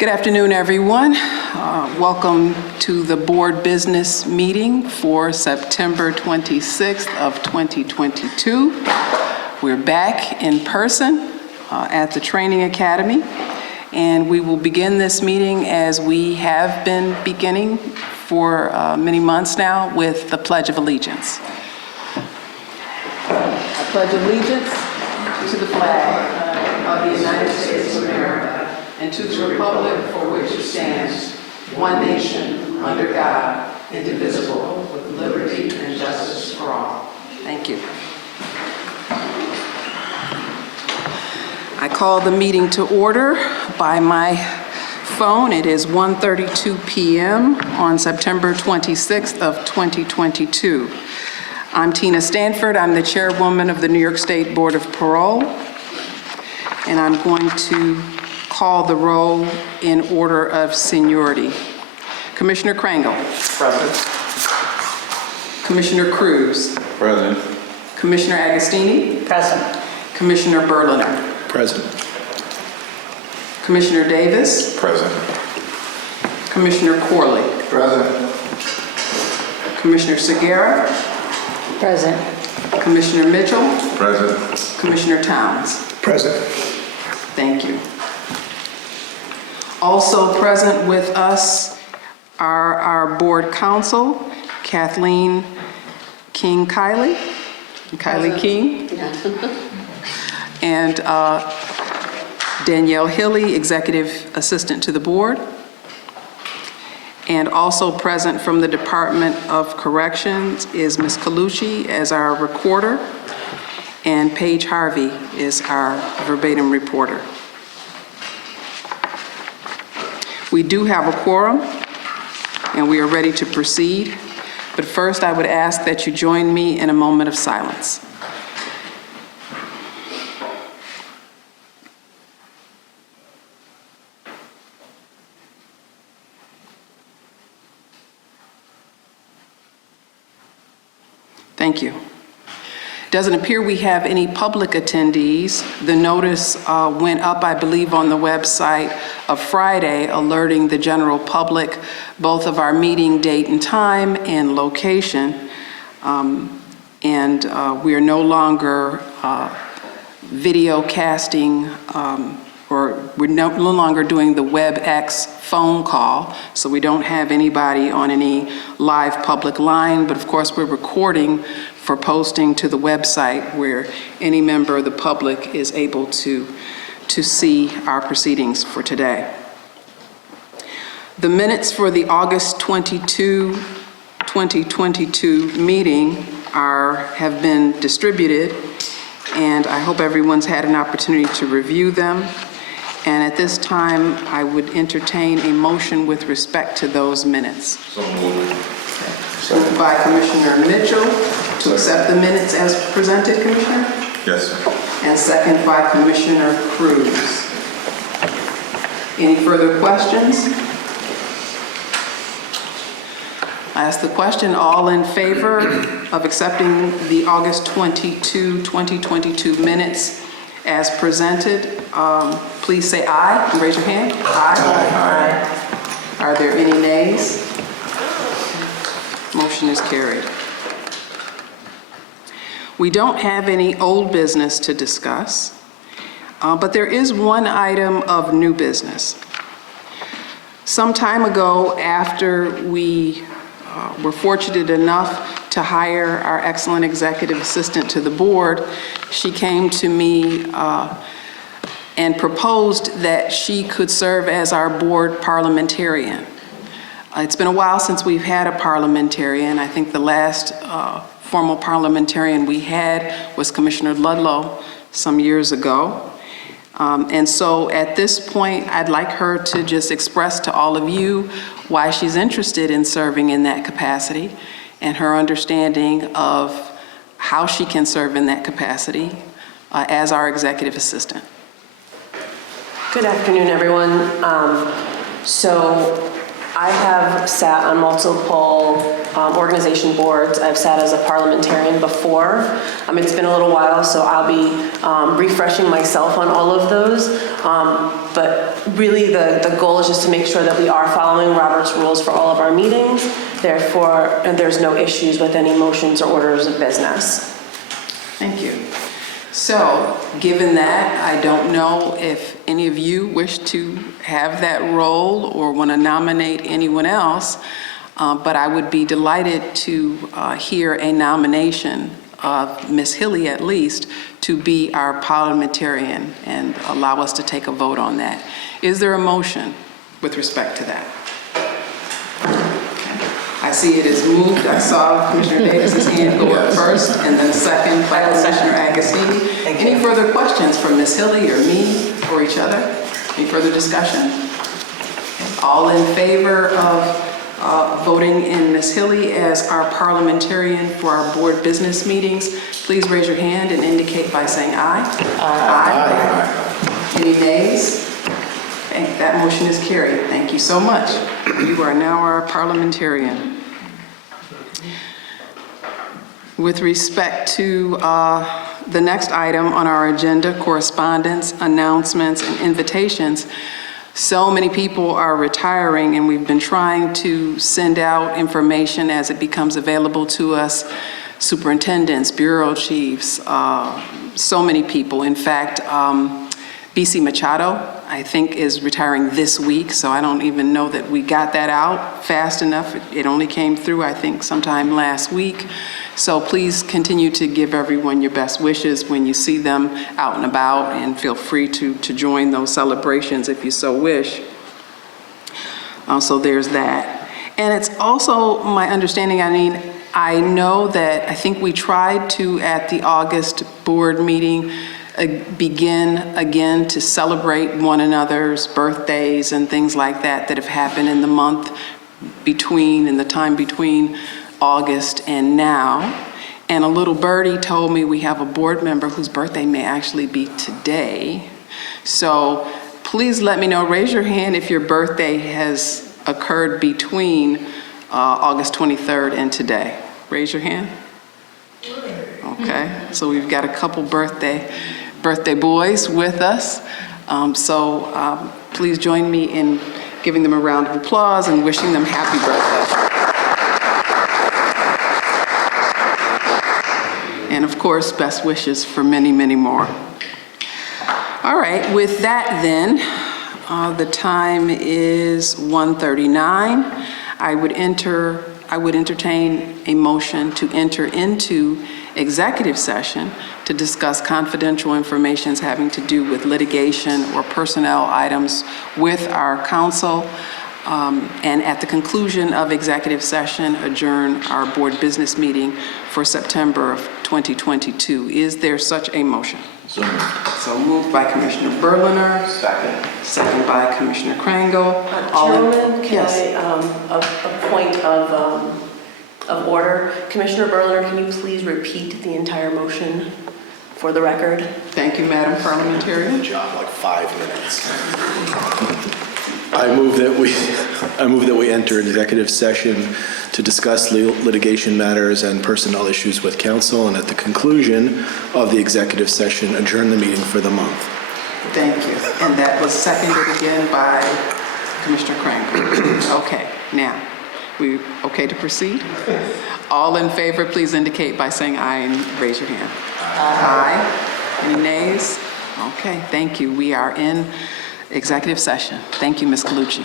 Good afternoon, everyone. Welcome to the board business meeting for September 26th of 2022. We're back in person at the Training Academy, and we will begin this meeting as we have been beginning for many months now with the Pledge of Allegiance. I pledge allegiance to the flag of the United States of America and to the republic for which it stands, one nation, under God, indivisible, with liberty and justice for all. Thank you. I call the meeting to order by my phone. It is 1:32 p.m. on September 26th of 2022. I'm Tina Stanford. I'm the chairwoman of the New York State Board of Parole, and I'm going to call the roll in order of seniority. Commissioner Krangle. Present. Commissioner Cruz. Present. Commissioner Agostini. Present. Commissioner Berliner. Present. Commissioner Davis. Present. Commissioner Corley. Present. Commissioner Segura. Present. Commissioner Mitchell. Present. Commissioner Towns. Present. Thank you. Also present with us are our board counsel, Kathleen King-Kiley, King, and Danielle Hilly, executive assistant to the board. And also present from the Department of Corrections is Ms. Colucci as our recorder, and Paige Harvey is our verbatim reporter. We do have a quorum, and we are ready to proceed. But first, I would ask that you join me in a moment of silence. Thank you. Doesn't appear we have any public attendees. The notice went up, I believe, on the website of Friday, alerting the general public both of our meeting date and time and location. We are no longer video casting, or we're no longer doing the WebEx phone call, so we don't have anybody on any live public line, but of course we're recording for posting to the website where any member of the public is able to see our proceedings for today. The minutes for the August 22, 2022 meeting have been distributed, and I hope everyone's had an opportunity to review them. And at this time, I would entertain a motion with respect to those minutes. So moved. Moved by Commissioner Mitchell to accept the minutes as presented, Commissioner? Yes, sir. And second by Commissioner Cruz. Any further questions? I ask the question, all in favor of accepting the August 22, 2022 minutes as presented, please say aye and raise your hand. Aye. Aye. Are there any nays? Motion is carried. We don't have any old business to discuss, but there is one item of new business. Some time ago, after we were fortunate enough to hire our excellent executive assistant to the board, she came to me and proposed that she could serve as our board parliamentarian. It's been a while since we've had a parliamentarian. I think the last formal parliamentarian we had was Commissioner Ludlow some years ago. And so at this point, I'd like her to just express to all of you why she's interested in serving in that capacity and her understanding of how she can serve in that capacity as our executive assistant. Good afternoon, everyone. So I have sat on multiple organization boards. I've sat as a parliamentarian before. It's been a little while, so I'll be refreshing myself on all of those. But really the goal is just to make sure that we are following Robert's rules for all of our meetings. Therefore, there's no issues with any motions or orders of business. Thank you. So, given that, I don't know if any of you wish to have that role or want to nominate anyone else, but I would be delighted to hear a nomination of Ms. Hilly, at least, to be our parliamentarian and allow us to take a vote on that. Is there a motion with respect to that? I see it is moved. I saw Commissioner Davis's hand go up first, and then second by Commissioner Agostini. Any further questions for Ms. Hilly or me or each other? Any further discussion? All in favor of voting in Ms. Hilly as our parliamentarian for our board business meetings, please raise your hand and indicate by saying aye. Aye. Any nays? Okay, that motion is carried. Thank you so much. You are now our parliamentarian. With respect to the next item on our agenda, correspondence, announcements, and invitations, so many people are retiring, and we've been trying to send out information as it becomes available to us. Superintendents, bureau chiefs, so many people. In fact, BC Machado, I think, is retiring this week, so I don't even know that we got that out fast enough. It only came through, I think, sometime last week. So please continue to give everyone your best wishes when you see them out and about, and feel free to join those celebrations if you so wish. So there's that. And it's also my understanding, I know that I think we tried to, at the August board meeting, begin again to celebrate one another's birthdays and things like that have happened in the month between, in the time between August and now. And a little birdie told me we have a board member whose birthday may actually be today. So please let me know, raise your hand if your birthday has occurred between August 23rd and today. Raise your hand. Okay, so we've got a couple birthday boys with us. So please join me in giving them a round of applause and wishing them happy birthday. And of course, best wishes for many, many more. All right, with that then, the time is 1:39. I would entertain a motion to enter into executive session to discuss confidential information having to do with litigation or personnel items with our counsel, and at the conclusion of executive session, adjourn our board business meeting for September of 2022. Is there such a motion? So moved by Commissioner Berliner. Second by Commissioner Krangle. Chairwoman, can yes. a point of order? Commissioner Berliner, can you please repeat the entire motion for the record? Thank you, Madam Parliamentarian. Good job, like 5 minutes. I move that we enter an executive session to discuss litigation matters and personnel issues with counsel, and at the conclusion of the executive session, adjourn the meeting for the month. Thank you. And that was seconded again by Commissioner Krangle. Okay, now, we okay to proceed? All in favor, please indicate by saying aye and raise your hand. Aye. Any nays? Okay, thank you. We are in executive session. Thank you, Ms. Colucci.